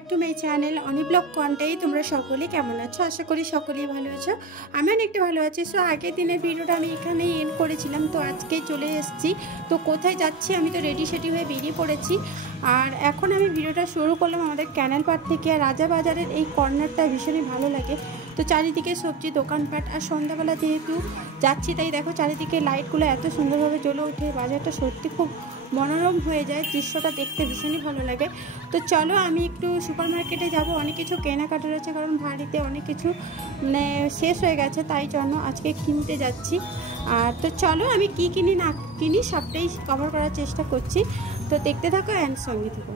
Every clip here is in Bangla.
Back to my channel Oni vlog content. তোমরা সকলেই কেমন আছো? আশা করি সকলেই ভালো আছো। আমি অনেকটা ভালো আছি। সো আগের দিনের ভিডিওটা আমি এখানেই এন্ড করেছিলাম, তো আজকেই চলে এসেছি। তো কোথায় যাচ্ছি? আমি তো রেডি সেডি হয়ে বেরিয়ে পড়েছি। আর এখন আমি ভিডিওটা শুরু করলাম আমাদের ক্যানেল পাড় থেকে। আর রাজাবাজারের এই কর্নারটা ভীষণই ভালো লাগে। তো চারিদিকে সবজি দোকানপাট, আর সন্ধ্যাবেলা যেহেতু যাচ্ছি তাই দেখো চারিদিকে লাইটগুলো এত সুন্দরভাবে জ্বলে ওঠে। বাজারটা সত্যি খুব মনোরম হয়ে যায়, দৃশ্যটা দেখতে ভীষণই ভালো লাগে। তো চলো আমি একটু সুপার মার্কেটে যাবো, অনেক কিছু কেনাকাটার আছে, কারণ বাড়িতে অনেক কিছু মানে শেষ হয়ে গেছে, তাই জন্য আজকে কিনতে যাচ্ছি। আর তো চলো আমি কি কিনি না কিনি সবটাই কভার করার চেষ্টা করছি। তো দেখতে থাকো অ্যান্ড সঙ্গে থাকো।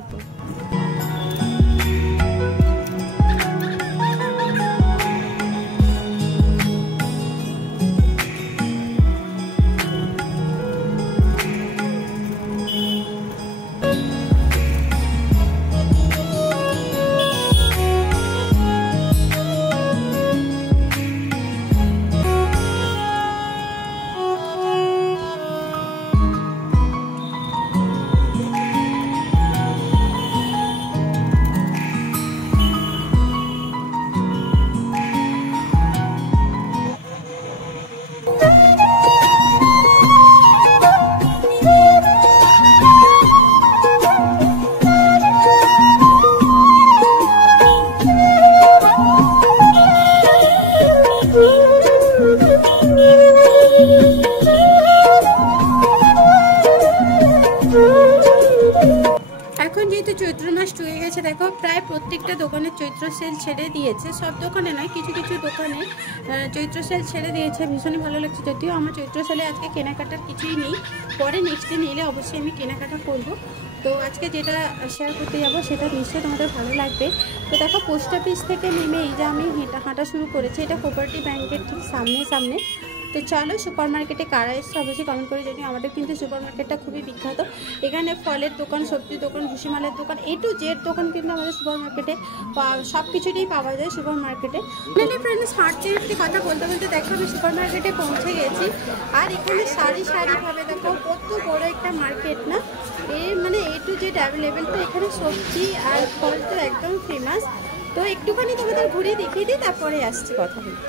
এখন যেহেতু চৈত্র মাস হয়ে গেছে, দেখো প্রায় প্রত্যেকটা দোকানে চৈত্র সেল ছেড়ে দিয়েছে। সব দোকানে নয়, কিছু কিছু দোকানে চৈত্র সেল ছেড়ে দিয়েছে। ভীষণই ভালো লাগছে। যদিও আমার চৈত্র সেলে আজকে কেনাকাটার কিছুই নেই, পরে নেক্সট দিন এলে অবশ্যই আমি কেনাকাটা করব। তো আজকে যেটা শেয়ার করতে যাব সেটা নিশ্চয়ই তোমাদের ভালো লাগবে। তো দেখো পোস্ট অফিস থেকে নেমে এই যে আমি হাঁটা শুরু করেছি, এটা কোঅপারেটিভ ব্যাংকের ঠিক সামনে। তো চলো সুপার মার্কেটে কারা এসছে অবশ্যই কমেন্ট করে জানিও। আমাদের কিন্তু সুপার মার্কেটটা খুবই বিখ্যাত। এখানে ফলের দোকান, সবজির দোকান, ভুসিমালের দোকান, এ টু জেড দোকান কিন্তু আমাদের সুপার মার্কেটে সব কিছুতেই পাওয়া যায় সুপার মার্কেটে। মানে ফ্রেন্ডস হাঁটতে কথা বলতে দেখো আমি সুপার মার্কেটে পৌঁছে গেছি। আর এখানে সারিভাবে দেখো কত বড় একটা মার্কেট না, মানে এ টু জেড অ্যাভেলেবেল। তো এখানে সবজি আর ফল তো একদম ফেমাস। তো একটুখানি তোমাদের ঘুরিয়ে দেখিয়ে দিই, তারপরে আসছি কথা বলতে।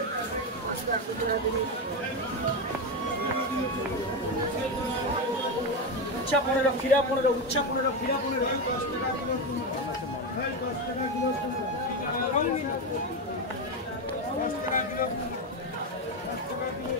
উচ্চা 15, খিরা 15, উচ্চা 15, খিরা 15, 10 টাকা কিলো, 10 টাকা কিলো, রঙিন 10 টাকা কিলো, 10 টাকা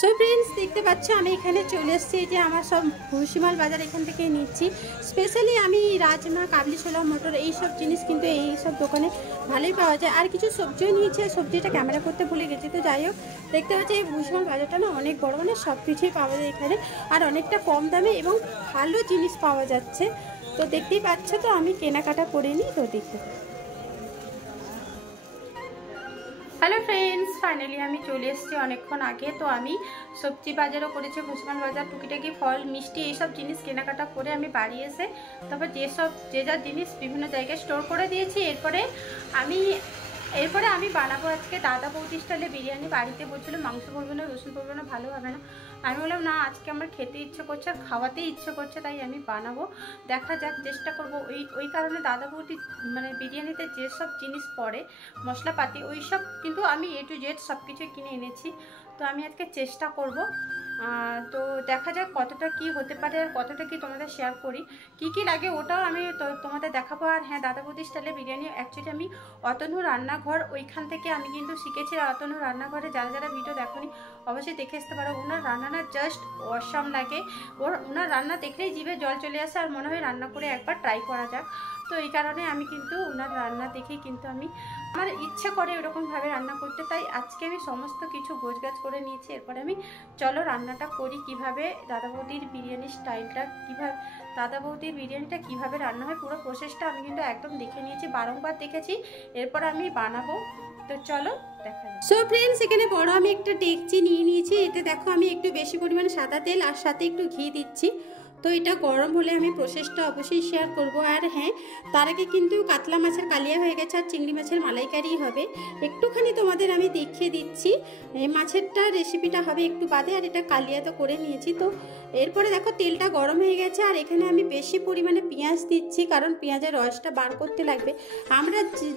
সো ফ্রেন্ডস দেখতে পাচ্ছ আমি এখানে চলে এসেছি, যে আমার সব ভুসিমাল বাজার এখান থেকে নিচ্ছি। স্পেশালি আমি রাজমা, কাবলি ছোলা, মটর এইসব জিনিস কিন্তু এইসব দোকানে ভালোই পাওয়া যায়। আর কিছু সবজিও নিয়েছি, সবজিটা ক্যামেরা করতে ভুলে গেছি। তো যাই হোক দেখতে পাচ্ছি এই ভুসিমাল বাজারটা না অনেক বড়, মানে সব কিছুই পাওয়া যায় এখানে, আর অনেকটা কম দামে এবং ভালো জিনিস পাওয়া যাচ্ছে। তো দেখতেই পাচ্ছ, তো আমি কেনাকাটা করে নিই। তো দেখতে হ্যালো ফ্রেন্ডস, ফাইনালি আমি চলে এসেছি অনেকক্ষণ আগে। তো আমি সবজি বাজারও করেছি, ভুসিমাল বাজার, টুকিটাকি ফল মিষ্টি এইসব জিনিস কেনাকাটা করে আমি বাড়ি এসে তারপর যে যা জিনিস বিভিন্ন জায়গায় স্টোর করে দিয়েছি। এরপরে আমি বানাবো আজকে দাদা বৌদি স্টাইলে বিরিয়ানি। বাড়িতে বলছিল মাংস পড়বে না, রসুন পড়বে না, ভালো হবে না। আমি বললাম না, আজকে আমার খেতে ইচ্ছে করছে আর খাওয়াতে ইচ্ছে করছে, তাই আমি বানাবো। দেখা যাক, চেষ্টা করবো। ওই কারণে দাদা বৌদি মানে বিরিয়ানিতে যেসব জিনিস পড়ে মশলাপাতি, ওই সব কিন্তু আমি A to Z সব কিছু কিনে এনেছি। তো আমি আজকে চেষ্টা করব তো দেখা যাক কতটা কি হতে পারে আর কতটা কি তোমাদের শেয়ার করি, কি কি লাগে ওটাও আমি তোমাদের দেখাবো। আর হ্যাঁ, দাদা বৌদি স্টাইলে বিরিয়ানি অ্যাকচুয়ালি আমি অতনু রান্নাঘর ওইখান থেকে আমি কিন্তু শিখেছি। আর অতনু রান্নাঘরে যারা যারা ভিডিও দেখোনি অবশ্যই দেখে আসতে পারো। ওনার রান্নাটা জাস্ট অসাম লাগে, ওনার রান্না দেখলেই জিভে জল চলে আসে আর মনে হয় রান্না করে একবার ট্রাই করা যাক। তো এই কারণে আমি কিন্তু ওনার রান্না দেখেই কিন্তু আমার ইচ্ছে করে এরকমভাবে রান্না করতে। তাই আজকে আমি সমস্ত কিছু গোছগাছ করে নিয়েছি। এরপরে আমি চলো রান্নাটা করি কিভাবে, দাদা বৌদির বিরিয়ানির স্টাইলটা কীভাবে, দাদা বৌদির বিরিয়ানিটা কীভাবে রান্না হয় পুরো প্রসেসটা আমি কিন্তু একদম দেখে নিয়েছি, বারংবার দেখেছি। এরপর আমি বানাবো, তো চলো দেখা যাক। সো ফ্রেন্ডস, এখানে বড় আমি একটা ডেকচি নিয়ে নিয়েছি। এতে দেখো আমি একটু বেশি পরিমাণে সাদা তেল আর সাথে একটু ঘি দিচ্ছি। তো এটা গরম হলে আমি প্রসেসটা অবশ্যই শেয়ার করব। আর হ্যাঁ, তার আগে কিন্তু কাতলা মাছের কালিয়া হয়ে গেছে আর চিংড়ি মাছের মালাইকারি হবে। একটুখানি তোমাদের আমি দেখিয়ে দিচ্ছি, এই মাছেরটা রেসিপিটা হবে একটু বাদে। আর এটা কালিয়া তো করে নিয়েছি। তো এরপরে দেখো তেলটা গরম হয়ে গেছে আর এখানে আমি বেশি পরিমাণে পেঁয়াজ দিচ্ছি, কারণ পেঁয়াজের রসটা বার করতে লাগবে।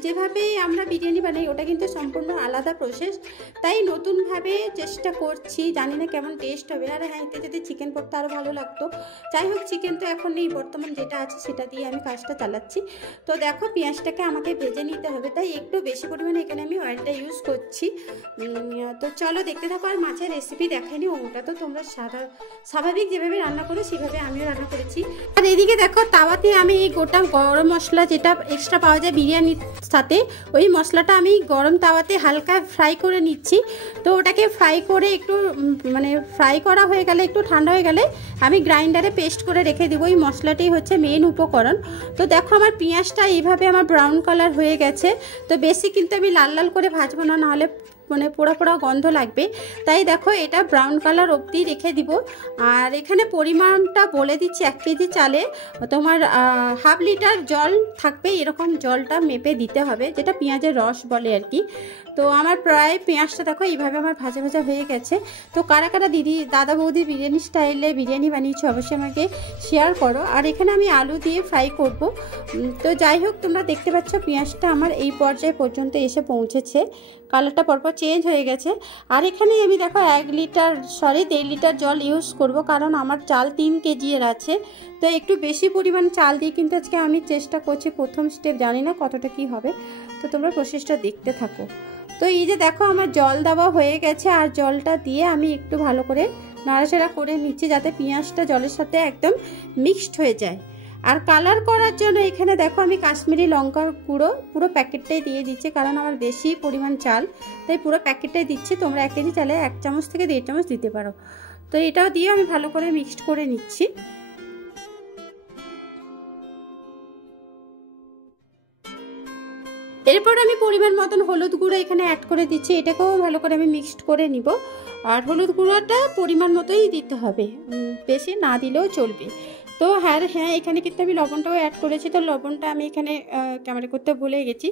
যেভাবে আমরা বিরিয়ানি বানাই ওটা কিন্তু সম্পূর্ণ আলাদা প্রসেস, তাই নতুনভাবে চেষ্টা করছি, জানি না কেমন টেস্ট হবে। আর হ্যাঁ, এতে যদি চিকেন করতে আরও ভালো লাগতো। যাই হোক, চিকেন তো এখন নেই, বর্তমান যেটা আছে সেটা দিয়ে আমি কাজটা চালাচ্ছি। তো দেখো পেঁয়াজটাকে আমাকে ভেজে নিতে হবে, তাই একটু বেশি পরিমাণে এখানে আমি অয়েলটা ইউজ করছি। তো চলো দেখতে থাকো। আর মাছের রেসিপি দেখাইনি, ওটা তো তোমরা স্বাভাবিক যেভাবে রান্না করো সেভাবে আমিও রান্না করেছি। আর এদিকে দেখো তাওয়াতে আমি এই গোটা গরম মশলা যেটা এক্সট্রা পাওয়া যায় বিরিয়ানির সাথে, ওই মশলাটা আমি গরম তাওয়াতে হালকা ফ্রাই করে নিচ্ছি। তো ওটাকে ফ্রাই করে একটু ফ্রাই করা হয়ে গেলে, একটু ঠান্ডা হয়ে গেলে আমি গ্রাইন্ডারে পেস্ট করে রেখে দেবো। এই মশলাটাই হচ্ছে মেন উপকরণ। তো দেখো আমার পেঁয়াজটা এইভাবে আমার ব্রাউন কালার হয়ে গেছে। তো বেশি কিন্তু আমি লাল লাল করে ভাজবো না, নাহলে পোড়া পোড়া গন্ধ লাগবে। তাই দেখো এটা ব্রাউন কালার অবধি রেখে দিব। আর এখানে পরিমাণটা বলে দিচ্ছি, 1 কেজি চালে তোমার 1/2 লিটার জল থাকবে, এরকম জলটা মেপে দিতে হবে, যেটা পেঁয়াজের রস বলে আর কি। তো আমার প্রায় পেঁয়াজটা দেখো এইভাবে আমার ভাজা ভাজা হয়ে গেছে। তো কারা কারা দাদা বৌদি বিরিয়ানি স্টাইলে বিরিয়ানি বানিয়েছে অবশ্যই আমাকে শেয়ার করো। আর এখানে আমি আলু দিয়ে ফ্রাই করব। তো যাই হোক, তোমরা দেখতে পাচ্ছ পেঁয়াজটা আমার এই পর্যায়ে পর্যন্ত এসে পৌঁছেছে, কালারটা পরপর চেঞ্জ হয়ে গেছে। আর এখানে আমি দেখো 1.5 লিটার জল ইউজ করব, কারণ আমার চাল 3 কেজি এর আছে। তো একটু বেশি পরিমাণ চাল দিয়ে কিন্তু আজকে আমি চেষ্টা করছি। প্রথম স্টেপ, জানি না কতটা কি হবে, তো তোমরা প্রসেসটা দেখতে থাকো। তো এই যে দেখো আমার জল দেওয়া হয়ে গেছে, আর জলটা দিয়ে আমি একটু ভালো করে নাড়াচাড়া করে নিচ্ছি, যাতে পেঁয়াজটা জলের সাথে একদম মিক্সড হয়ে যায়। আর কালার করার জন্য এখানে দেখো আমি কাশ্মীরি লঙ্কার গুঁড়ো পুরো প্যাকেটটাই দিয়ে দিচ্ছি, কারণ আমার বেশি পরিমাণ চাল, তাই পুরো প্যাকেটটাই দিচ্ছি। তোমরা 1 কেজি চালে 1 চামচ থেকে 1.5 চামচ দিতে পারো। তো এটাও দিয়ে আমি ভালো করে মিক্সড করে নিচ্ছি। এরপর আমি পরিমাণ মতন হলুদ গুঁড়ো এখানে অ্যাড করে দিচ্ছি, এটাকেও ভালো করে আমি মিক্সড করে নিব। আর হলুদ গুঁড়োটা পরিমাণ মতোই দিতে হবে, বেশি না দিলেও চলবে। তো হ্যাঁ, এখানে কিন্তু আমি লবণটাও অ্যাড করেছি। তো লবণটা আমি এখানে ক্যামেরা করতে ভুলে গেছি।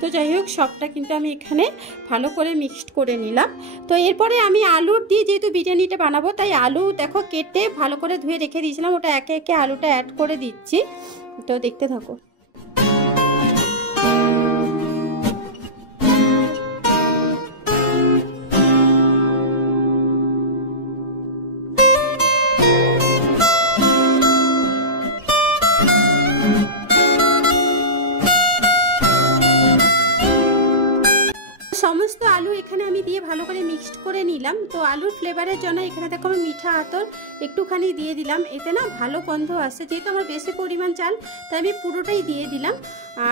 তো যাই হোক, সবটা কিন্তু আমি এখানে ভালো করে মিক্সড করে নিলাম। তো এরপরে আমি আলুর দিয়ে যেহেতু বিরিয়ানিটা বানাবো, তাই আলু দেখো কেটে ভালো করে ধুয়ে রেখে দিয়েছিলাম, ওটা একে একে আলুটা অ্যাড করে দিচ্ছি। তো দেখতে থাকো। সমস্ত আলু এখানে আমি দিয়ে ভালো করে মিক্সড করে নিলাম। তো আলুর ফ্লেভারের জন্য এখানে দেখো আমি মিঠা আতর একটুখানি দিয়ে দিলাম, এতে না ভালো গন্ধ আসছে। যেহেতু আমার বেশি পরিমাণ চাল, তাই আমি পুরোটাই দিয়ে দিলাম।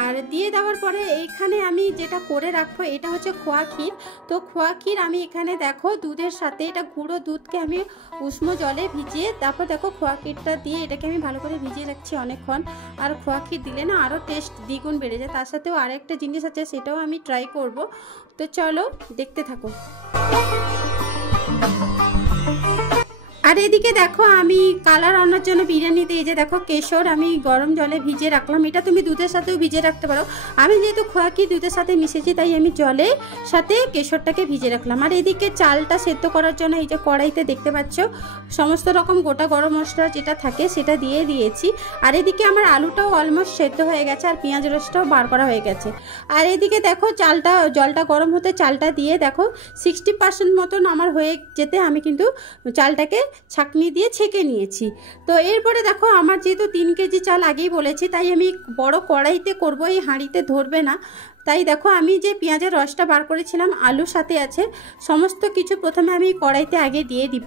আর দিয়ে দেওয়ার পরে এইখানে আমি যেটা করে রাখবো, এটা হচ্ছে খোয়া ক্ষীর। তো খোয়া ক্ষীর আমি এখানে দেখো দুধের সাথে, এটা গুঁড়ো দুধকে আমি উষ্ণ জলে ভিজিয়ে, তারপর দেখো খোয়া ক্ষীরটা দিয়ে এটাকে আমি ভালো করে ভিজিয়ে রাখছি অনেকক্ষণ। আর খোয়া ক্ষীর দিলে না আরও টেস্ট দ্বিগুণ বেড়ে যায়। তার সাথেও আরেকটা জিনিস আছে, সেটাও আমি ট্রাই করব। তো চলো দেখতে থাকো। আর এদিকে দেখো আমি কালার আনার জন্য বিরিয়ানিতে এই যে দেখো কেশর আমি গরম জলে ভিজিয়ে রাখলাম। এটা তুমি দুধের সাথেও ভিজিয়ে রাখতে পারো। আমি যেহেতু খোয়া ক্ষীর দুধের সাথে মিশেছি তাই আমি জলে সাথে কেশরটাকে ভিজিয়ে রাখলাম। আর এদিকে চালটা সেদ্ধ করার জন্য এই যে কড়াইতে দেখতে পাচ্ছ সমস্ত রকম গোটা গরম মশলা যেটা থাকে সেটা দিয়ে দিয়েছি। আর এদিকে আমার আলুটাও অলমোস্ট সেদ্ধ হয়ে গেছে আর পেঁয়াজ রসটাও বার করা হয়ে গেছে। আর এদিকে দেখো জলটা গরম হতে চালটা দিয়ে দেখো 60% মতন আমার হয়ে যেতে আমি কিন্তু চালটাকে ছাঁকনি দিয়ে ছেঁকে নিয়েছি। তো এরপরে দেখো আমার যেহেতু 3 কেজি চাল আগেই বলেছি তাই আমি বড় কড়াইতে করব, এই হাঁড়িতে ধরবে না। তাই দেখো আমি যে পেঁয়াজের রসটা বার করেছিলাম আলুর সাথে আছে সমস্ত কিছু প্রথমে আমি কড়াইতে আগে দিয়ে দিব।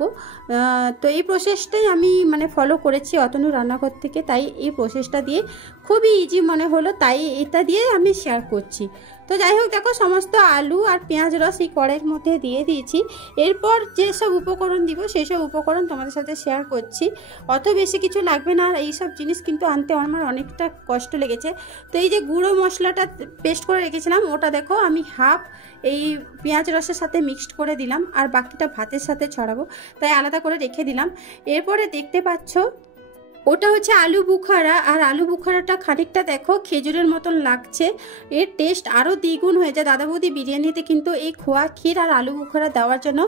তো এই প্রসেসটাই আমি মানে ফলো করেছি অতনু রান্নাঘর থেকে, তাই এই প্রসেসটা দিয়ে খুবই ইজি মনে হলো তাই এটা দিয়ে আমি শেয়ার করছি। তো যাই হোক দেখো সমস্ত আলু আর পেঁয়াজ রস এই কড়াইয়ের মধ্যে দিয়ে দিয়েছি। এরপর যেসব উপকরণ দিব সেই সব উপকরণ তোমাদের সাথে শেয়ার করছি। অত বেশি কিছু লাগবে না আর এইসব জিনিস কিন্তু আনতে আমার অনেকটা কষ্ট লেগেছে। তো এই যে গুঁড়ো মশলাটা পেস্ট করে রেখেছিলাম ওটা দেখো আমি হাফ এই পেঁয়াজ রসের সাথে মিক্সড করে দিলাম আর বাকিটা ভাতের সাথে ছড়াবো তাই আলাদা করে রেখে দিলাম। এরপরে দেখতে পাচ্ছ ওটা হচ্ছে আলু বুখারা। আর আলু বুখারাটা খানিকটা দেখো খেজুরের মতন লাগছে, এর টেস্ট আরও দ্বিগুণ হয়ে যায়। দাদা বৌদি বিরিয়ানিতে কিন্তু এই খোয়া ক্ষীর আর আলু বুখারা দেওয়ার জন্য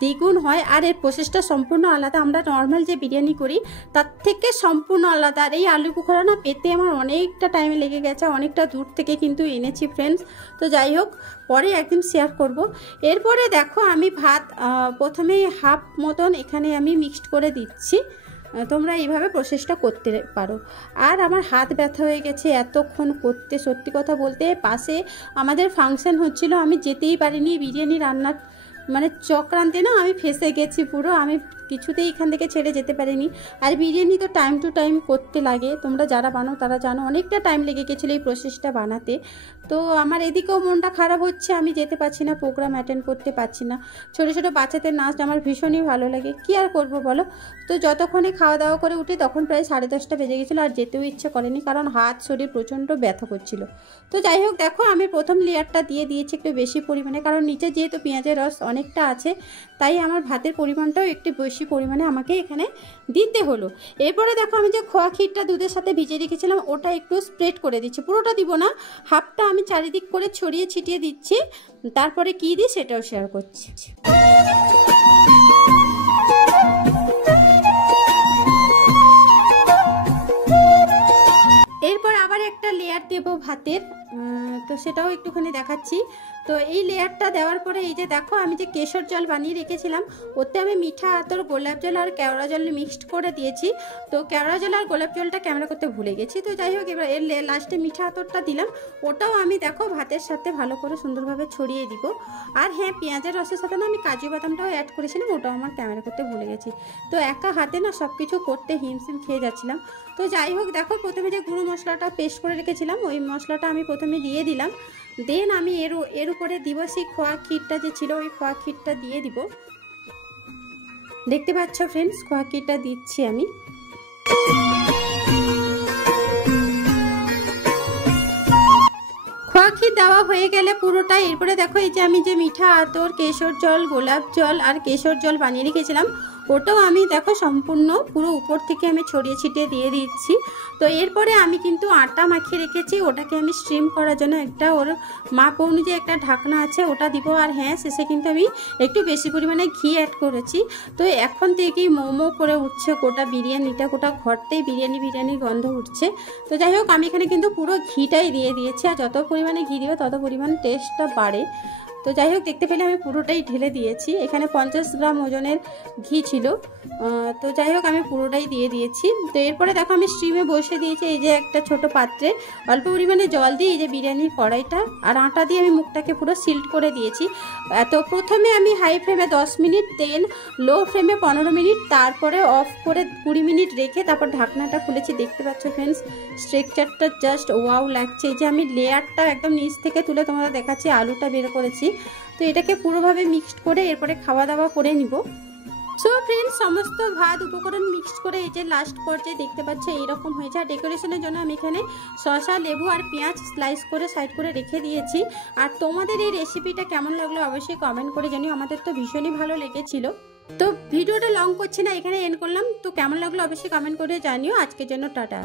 দ্বিগুণ হয় আর এর প্রসেসটা সম্পূর্ণ আলাদা। আমরা নর্মাল যে বিরিয়ানি করি তার থেকে সম্পূর্ণ আলাদা। আর এই আলু বুখারা না পেতে আমার অনেকটা টাইম লেগে গেছে, অনেকটা দূর থেকে কিন্তু এনেছি ফ্রেন্ডস। তো যাই হোক পরে একদিন শেয়ার করব। এরপরে দেখো আমি ভাত প্রথমেই হাফ মতন এখানে আমি মিক্সড করে দিচ্ছি। তোমরা এইভাবে প্রসেসটা করতে পারো। আর আমার হাত ব্যথা হয়ে গেছে এতক্ষণ করতে, সত্যি কথা বলতে পাশে আমাদের ফাংশন হচ্ছিল, আমি যেতেই পারিনি। বিরিয়ানি রান্নার মানে চক্রান্তে না আমি ফেসে গেছি পুরো, আমি কিছুতেই এখান থেকে ছেড়ে যেতে পারিনি। আর বিরিয়ানি তো টাইম টু টাইম করতে লাগে, তোমরা যারা বানাও তারা জানো, অনেকটা টাইম লেগে গেছিলো এই প্রসেসটা বানাতে। তো আমার এদিকেও মনটা খারাপ হচ্ছে, আমি যেতে পারছি না, প্রোগ্রাম অ্যাটেন্ড করতে পারছি না। ছোটো ছোটো বাচ্চাদের নাচ আমার ভীষণই ভালো লাগে, কি আর করবো বলো। তো যতক্ষণে খাওয়া দাওয়া করে উঠি তখন প্রায় 10:30 বেজে গেছিলো আর যেতেও ইচ্ছে করেনি কারণ হাত শরীর প্রচণ্ড ব্যথা করছিল। তো যাই হোক দেখো আমি প্রথম লেয়ারটা দিয়ে দিয়েছি একটু বেশি পরিমাণে, কারণ নিচে যেহেতু পেঁয়াজের রস অনেকটা আছে তাই আমার ভাতের পরিমাণটাও একটু বেশি পরিমাণে আমাকে এখানে দিতে হলো। এরপরে দেখো আমি যে খোয়া ক্ষীরটা দুধের সাথে ভিজিয়ে রেখেছিলাম ওটা একটু স্প্রেড করে দিচ্ছি, পুরোটা দিব না, হাফটা আমি চারিদিক করে ছড়িয়ে ছিটিয়ে দিচ্ছি। তারপরে কি দিই সেটাও শেয়ার করছি। এরপর আবার একটা লেয়ার দেব ভাতের, তো সেটাও একটুখানি দেখাচ্ছি। তো এই লেয়ারটা দেওয়ার পরে এই যে দেখো আমি যে কেশর জল বানিয়ে রেখেছিলাম ওতে আমি মিঠা আতর, গোলাপ জল আর কেওড়া জল মিক্সড করে দিয়েছি। তো কেওড়া জল আর গোলাপ জলটা ক্যামেরা করতে ভুলে গেছি। তো যাই হোক এবার এর লাস্টে মিঠা আতরটা দিলাম, ওটাও আমি দেখো ভাতের সাথে ভালো করে সুন্দরভাবে ছড়িয়ে দিব। আর হ্যাঁ পেঁয়াজের রসের সাথে না আমি কাজু বাদামটাও অ্যাড করেছিলাম, ওটাও আমার ক্যামেরা করতে ভুলে গেছি। তো একা হাতে না সব কিছু করতে হিমশিম খেয়ে যাচ্ছিলাম। তো যাই হোক দেখো প্রথমে যে গুঁড়ো মশলাটা পেস্ট করে রেখেছিলাম ওই মশলাটা আমি প্রথমে দিয়ে দিলাম, দেন আমি এর উপরে দিব সেই খোয়া ক্ষীরটা যে ছিল ওই খোয়া ক্ষীরটা দিয়ে দিব। দেখতে পাচ্ছ ফ্রেন্ডস খোয়া ক্ষীরটা দিচ্ছি আমি। খোয়া ক্ষীর দেওয়া হয়ে গেলে পুরোটা এরপরে দেখো এই যে আমি যে মিঠা আতর, কেশর জল, গোলাপ জল আর কেশর জল বানিয়ে রেখেছিলাম ওটাও আমি দেখো সম্পূর্ণ পুরো উপর থেকে আমি ছড়িয়ে ছিটিয়ে দিয়ে দিচ্ছি। তো এরপরে আমি কিন্তু আটা মাখিয়ে রেখেছি, ওটাকে আমি স্টিম করার জন্য একটা ওর মাপ অনুযায়ী একটা ঢাকনা আছে ওটা দিব। আর হ্যাঁ শেষে কিন্তু আমি একটু বেশি পরিমাণে ঘি অ্যাড করেছি। তো এখন থেকেই মোমো করে উঠছে গোটা বিরিয়ানিটা, গোটা ঘরটাই বিরিয়ানি গন্ধ উঠছে। তো যাই হোক আমি এখানে কিন্তু পুরো ঘিটাই দিয়ে দিয়েছি, আর যত পরিমাণে ঘি দিও তত পরিমাণ টেস্টটা বাড়ে। তো যাই হোক দেখতে পেলে আমি পুরোটাই ঢেলে দিয়েছি, এখানে 50 গ্রাম ওজনের ঘি ছিল। তো যাই হোক আমি পুরোটাই দিয়ে দিয়েছি। তো এরপরে দেখো আমি স্টিমে বসে দিয়েছি এই যে একটা ছোট পাত্রে অল্প পরিমাণে জল দিয়ে এই যে বিরিয়ানির কড়াইটা আর আটা দিয়ে আমি মুখটাকে পুরো সিল্ড করে দিয়েছি। তো প্রথমে আমি হাই ফ্লেমে 10 মিনিট, দেন লো ফ্লেমে 15 মিনিট, তারপরে অফ করে 20 মিনিট রেখে তারপর ঢাকনাটা খুলেছি। দেখতে পাচ্ছ ফ্রেন্ডস স্ট্রাকচারটা জাস্ট ওয়াও লাগছে। এই যে আমি লেয়ারটা একদম নিচ থেকে তুলে তোমাদের দেখাচ্ছি, আলুটা বের করেছি। তো এটাকে পুরোভাবে মিক্সড করে এরপরে খাওয়া দাওয়া করে নিব। সো ফ্রেন্ডস সমস্ত ভাত উপকরণ মিক্সড করে এই যে লাস্ট পর্যায়ে দেখতে পাচ্ছ এইরকম হয়েছে। আর ডেকোরেশনের জন্য আমি এখানে শসা, লেবু আর পেঁয়াজ স্লাইস করে সাইড করে রেখে দিয়েছি। আর তোমাদের এই রেসিপিটা কেমন লাগলো অবশ্যই কমেন্ট করে জানিও, আমাদের তো ভীষণই ভালো লেগেছিল। তো ভিডিওটা লং করছি না, এখানে এন্ড করলাম। তো কেমন লাগলো অবশ্যই কমেন্ট করে জানিও। আজকের জন্য টাটা।